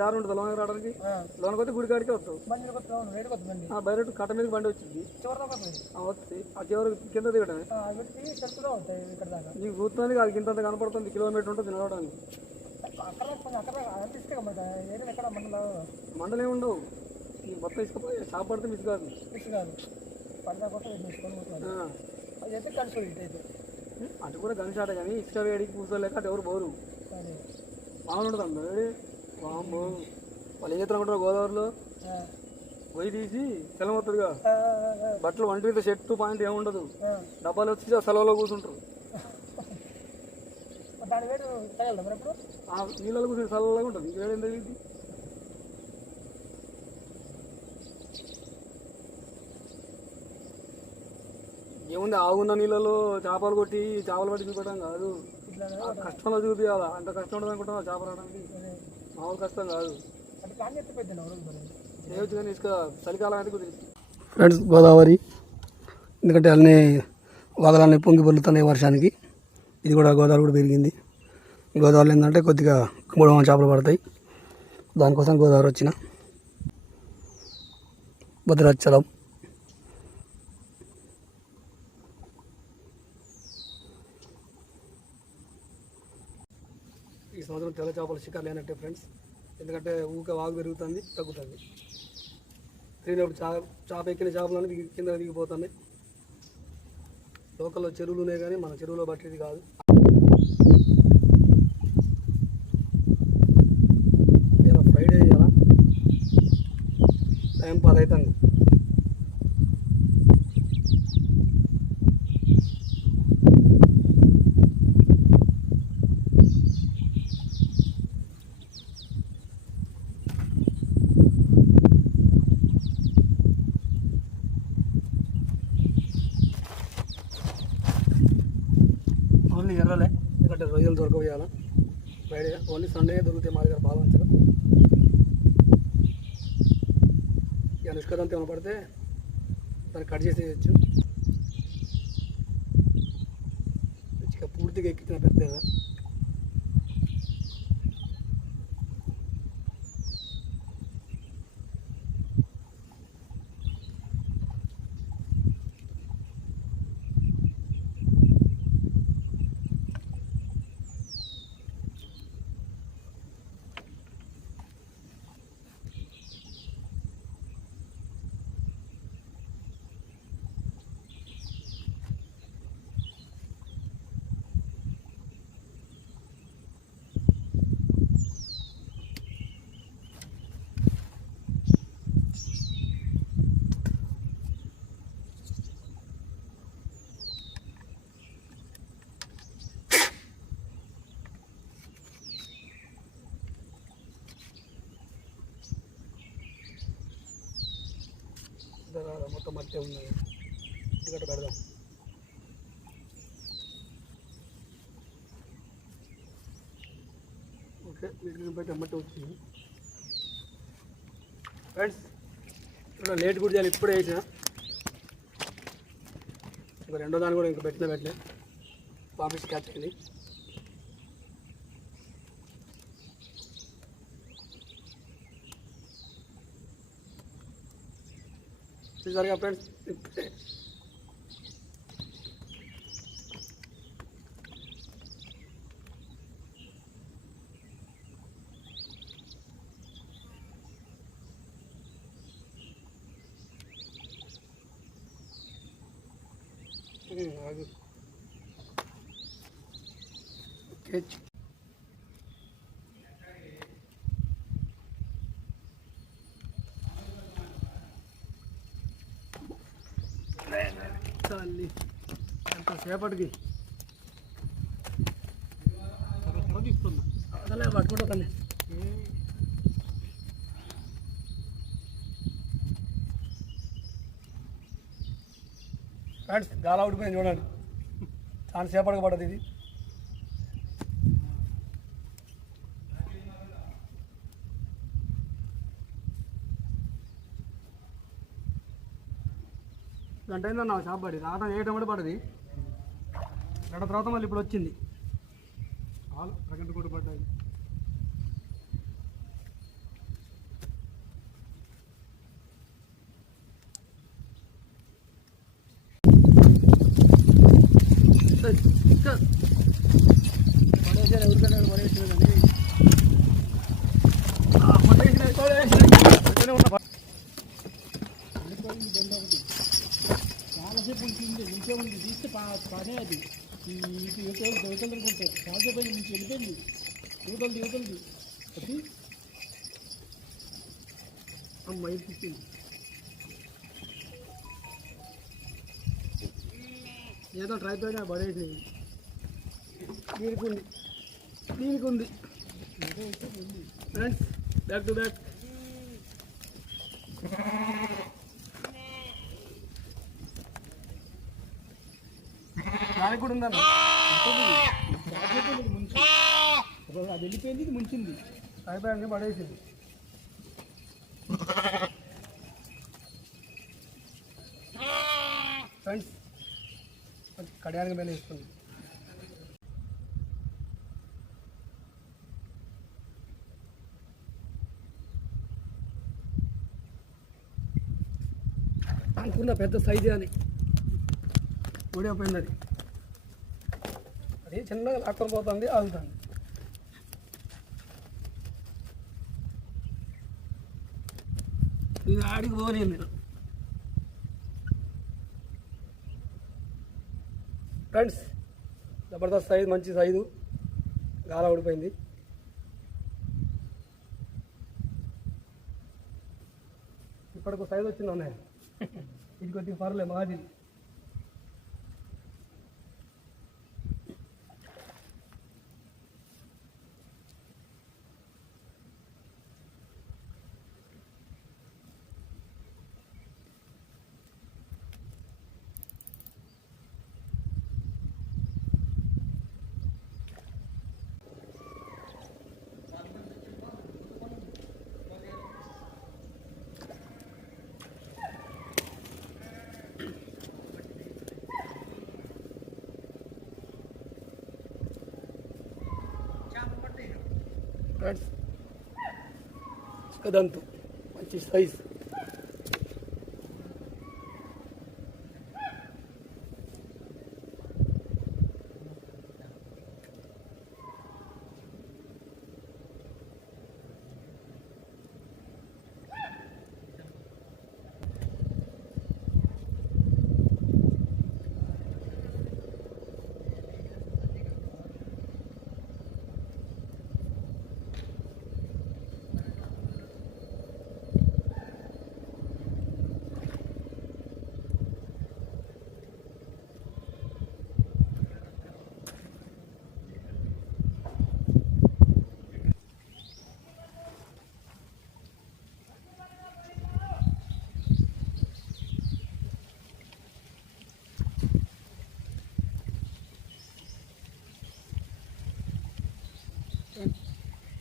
దారి ఉంటుంది లోన రావడానికి లోన కొద్ది గుడి కాడికి వస్తావు బయట కట్ట మీద బండి వచ్చింది వస్తుంది ఆ చివరి కింద దిగడమే నీకు చూస్తుంది అది ఇంత కనపడుతుంది కిలోమీటర్ ఉంటుంది నడవడానికి మండలు ఏమి ఉండవు మొత్తం ఇసుకపోయి షాప్ పడితే మిస్ కాదు అటు కూడా గనిషాట కానీ ఇసుక వేడికి కూర్చోలేక అటు ఎవరు పోరు మామూలు ఉంటుంది వామ్మో వాళ్ళు ఏం చేస్తారనుకుంటారు గోదావరిలో పొయ్యి తీసి సెలవు అవుతుందిగా బట్టలు వంట మీద షర్టు పాయింట్ ఏముండదు డబ్బాలు వచ్చి ఆ సెలవులో కూర్చుంటారు నీళ్ళలో కూర్చొని సెలవులాగా ఉంటుంది వేడేం తగిలింది ఏముంది ఆగున్న నీళ్ళలో చేపలు కొట్టి చేపలు పట్టి చూపడం కాదు కష్టంలో చూపించాలా అంత కష్టం ఉండదు అనుకుంటున్నా చేప రావడానికి మామూలు కష్టం కాదు చేయొచ్చు కానీ ఇసుక చలికాలం అయితే కుదిరింది ఫ్రెండ్స్ గోదావరి ఎందుకంటే అన్నీ వాగలన్నీ పొంగి పొల్లుతున్నాయి వర్షానికి ఇది కూడా గోదావరి కూడా పెరిగింది గోదావరిలో ఏంటంటే కొద్దిగా మూడవ చేపలు పడతాయి దానికోసం గోదావరి వచ్చిన భద్రాచలం ఈ సంవత్సరం తెల్ల చేపల షికారు లేనట్టే ఫ్రెండ్స్ ఎందుకంటే ఊక వాగు పెరుగుతుంది తగ్గుతుంది తిరిగినప్పుడు చేప ఎక్కిన చేపలన్నీ కింద దిగిపోతున్నాయి లోకల్లో చెరువులు ఉన్నాయి కానీ మన చెరువులో పట్టేది కాదు ఇలా ఫ్రైడే చేయాలా టైం 10 అవుతుంది ఓన్లీ ఎర్రలే ఎందుకంటే రొయ్యలు దొరకవేయాలా ఫ్రైడే ఓన్లీ సండే దొరుకుతాయి మా దగ్గర పాలంచలు ఇక అనుష్కదంతా ఏమైనా పడితే దాన్ని కట్ చేసేయచ్చు ఇక పూర్తిగా ఎక్కించిన పెద్దగా మొత్తం మట్టి ఉన్నది ఇక్కడ పెడదాం ఓకే వీటికి బయట మట్టి వచ్చింది ఫ్రెండ్స్ ఇక్కడ లేట్ కూడా చేయాలి ఇప్పుడే వేసిన ఇంకా రెండో దాన్ని కూడా ఇంకా పెట్టలే ఆఫీస్ క్యాచ్ అయింది చూసారుగా ఫ్రెండ్స్ ఓకే తల్లి ఎంతసేపటికి తీసుకున్నా అసలే పట్టుకుంటా తల్లి ఫ్రెండ్స్ గాలా ఉడిపోయింది చూడండి చాలా సేపటికి పడదు ఇది గంట అయిందన్న షాప్ పడి ఆట చేయటం కూడా పడది గంట తర్వాత మళ్ళీ ఇప్పుడు వచ్చింది అరగంట కూడా పడ్డాయి ముంచింది ముంచే ఉంది తీస్తే పనే అది ఇటు యువతలు అనుకుంటే రాజపోయింది నుంచి వెళ్ళిపోయింది యువతలది అది అమ్మాయి తిప్పింది ఏదో ట్రై పైన పడేసి దీనికి ఉంది ఫ్రెండ్స్ బ్యాక్ టు బ్యాక్ దానికి కూడా ఉందన్న ముంచి అది వెళ్ళిపోయింది ఇది ముంచింది అయిపోయింది పడేసింది ఫ్రెండ్స్ కడియానికి మేలు వేస్తుంది అనుకున్న పెద్ద సైజు అని ఊడిపోయింది అది చిన్నగా లాక్కొని పోతుంది ఆగుతుంది ఇది ఆడికి పోనీ నేను ఫ్రెండ్స్ జబర్దస్త్ సైజు మంచి సైజు గాల ఊడిపోయింది ఇప్పటికి సైజు వచ్చింది అన్నయ్య ఇది కొద్దిగా పర్లే మాది ఫ్రెండ్స్ కదంతు మంచి సైజ్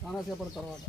చాలా సేపటి తర్వాత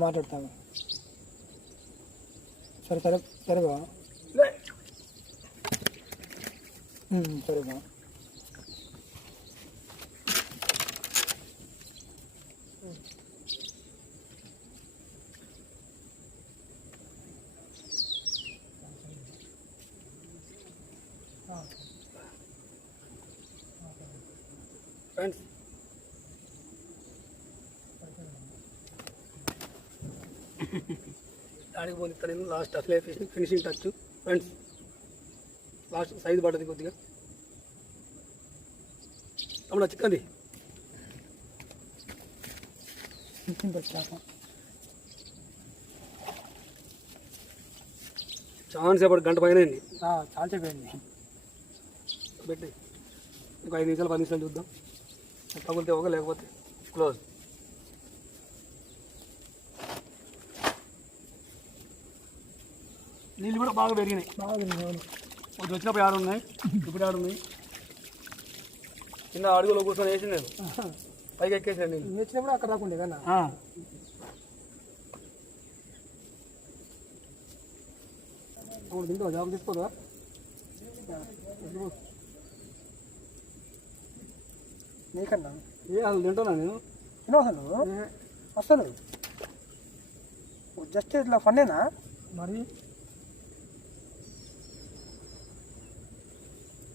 మాట్లాడతాను సరే సరే సరేగా సరేగా ఫ్రెండ్స్ దానికి పోతే నేను లాస్ట్ అసలే finishing touch friends last size పడ్డది కొద్దిగా తమ్ముడు చిక్కంది చాలా సేపటి గంట పైన అయింది చాలా సేపు అయింది పెట్టి ఇంకో 5 నిమిషాలు 10 నిమిషాలు చూద్దాం తగులితే ఒక లేకపోతే క్లోజ్ నీళ్ళు కూడా బాగా పెరిగినాయి కొంచెం వచ్చినప్పుడు ఆడు ఉన్నాయి ఇప్పుడు ఆడున్నాయి కింద అడుగులో కూర్చొని వేసి నేను పైకి ఎక్కేసాను నేను వచ్చినప్పుడు అక్కడ రాకుండా కదా అవును తింటావా జాబ్ తీసుకోదా నీకన్నా ఏ అసలు తింటానా నేను తినో అసలు జస్ట్ ఇట్లా ఫన్నేనా మరి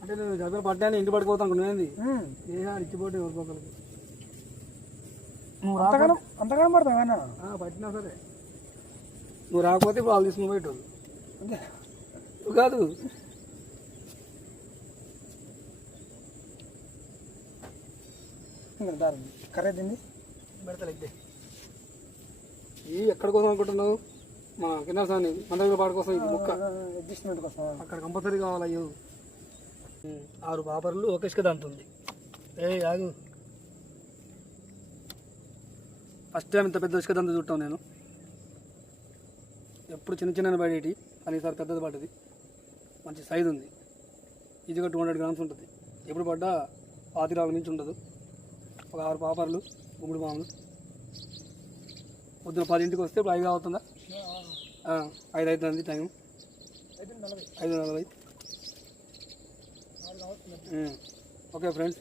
అంటే నేను డబ్బులు పడ్డాను ఇంటి పడిపోతాను అనుకునేది ఏ ఇచ్చిపోతే ఎవరిపోతాను నువ్వు అంతగానం పడతావా పట్టినా సరే నువ్వు రాకపోతే ఇప్పుడు వాళ్ళు తీసుకుని పోయేటోళ్ళు అంతే నువ్వు కాదు దారి కర్రీ తింది పెడతా అయితే ఇవి ఎక్కడ కోసం అనుకుంటున్నావు మన కింద సాని మన దగ్గర పాట కోసం ఇది మొక్క అడ్జస్ట్మెంట్ కోసం అక్కడ కంపల్సరీ కావాలి అయ్యో 6 పాపర్లు ఒక ఇసుక దంతుంది ఆగు ఫస్ట్ టైం ఇంత పెద్ద ఇసుక దంత చుట్టాను నేను ఎప్పుడు చిన్న చిన్న పడేటి కానీ ఈసారి పెద్దది పడ్డది మంచి సైజు ఉంది ఈజీగా 200 గ్రామ్స్ ఉంటుంది ఎప్పుడు పడ్డా 25 నుంచి ఉండదు ఒక 6 పాపర్లు గుమ్మడి మామూలు పొద్దున 10ంటికి వస్తే ఇప్పుడు 5 అవుతుందా 5 అవుతుంది టైం 5:40 ఓకే ఫ్రెండ్స్